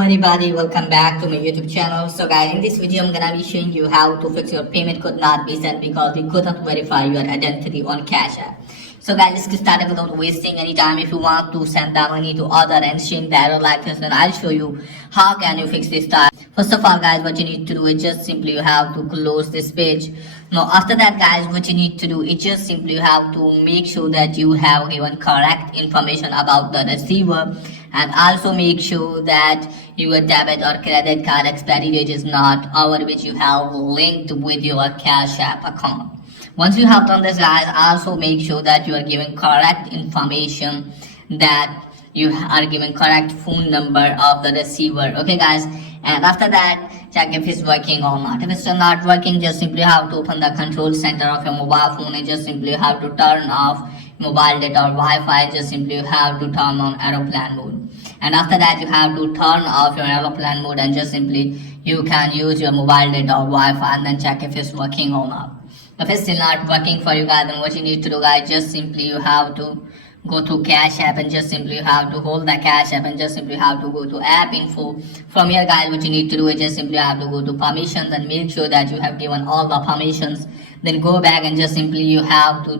everybody, welcome back to my YouTube channel. So guys, in this video I'm gonna be showing you how to fix your payment could not be sent because we couldn't verify your identity on Cash App. So guys, let's get started without wasting any time. If you want to send that money to other and seeing the error like this, then I'll show you how can you fix this time. First of all guys, what you need to do is just simply you have to close this page. Now after that guys, what you need to do is just simply you have to make sure that you have given correct information about the receiver, and also make sure that your debit or credit card expiry date is not over, which you have linked with your Cash App account. Once you have done this guys, also make sure that you are giving correct information, that you are giving correct phone number of the receiver. Okay guys, and after that check if it's working or not. If it's still not working, just simply have to open the control center of your mobile phone and just simply have to turn off mobile data or Wi-Fi. Just simply have to turn on aeroplane mode, and after that you have to turn off your aeroplane mode, and just simply you can use your mobile data or Wi-Fi and then check if it's working or not. If it's still not working for you guys, then what you need to do guys, just simply you have to go to Cash App and just simply you have to hold the Cash App and just simply have to go to app info. From here guys, what you need to do is just simply have to go to permissions and make sure that you have given all the permissions. Then go back and just simply you have to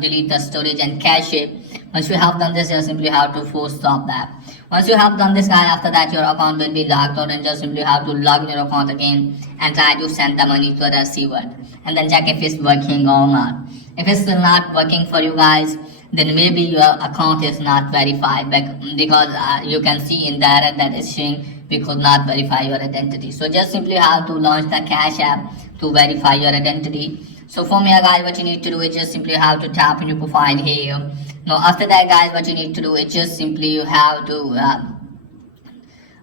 delete the storage and cache it. Once you have done this, you simply have to force stop that. Once you have done this guys, after that your account will be locked out, and just simply have to log in your account again and try to send the money to the receiver, and then check if it's working or not. If it's still not working for you guys, then maybe your account is not verified, because you can see in the error that is showing we could not verify your identity. So just simply have to launch the Cash App to verify your identity. So from here guys, what you need to do is just simply have to tap on your profile here. Now after that guys, what you need to do is just simply you have to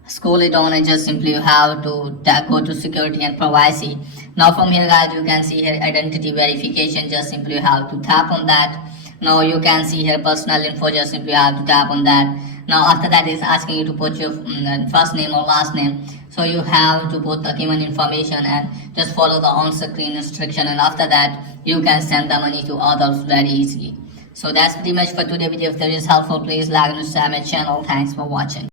scroll it down, and just simply you have to go to security and privacy. Now from here guys, you can see here identity verification. Just simply you have to tap on that. Now you can see here personal info. Just simply you have to tap on that. Now after that is asking you to put your first name or last name. So you have to put the given information and just follow the on-screen instruction, and after that you can send the money to others very easily. So that's pretty much for today's video. If there is helpful, please like and subscribe my channel. Thanks for watching.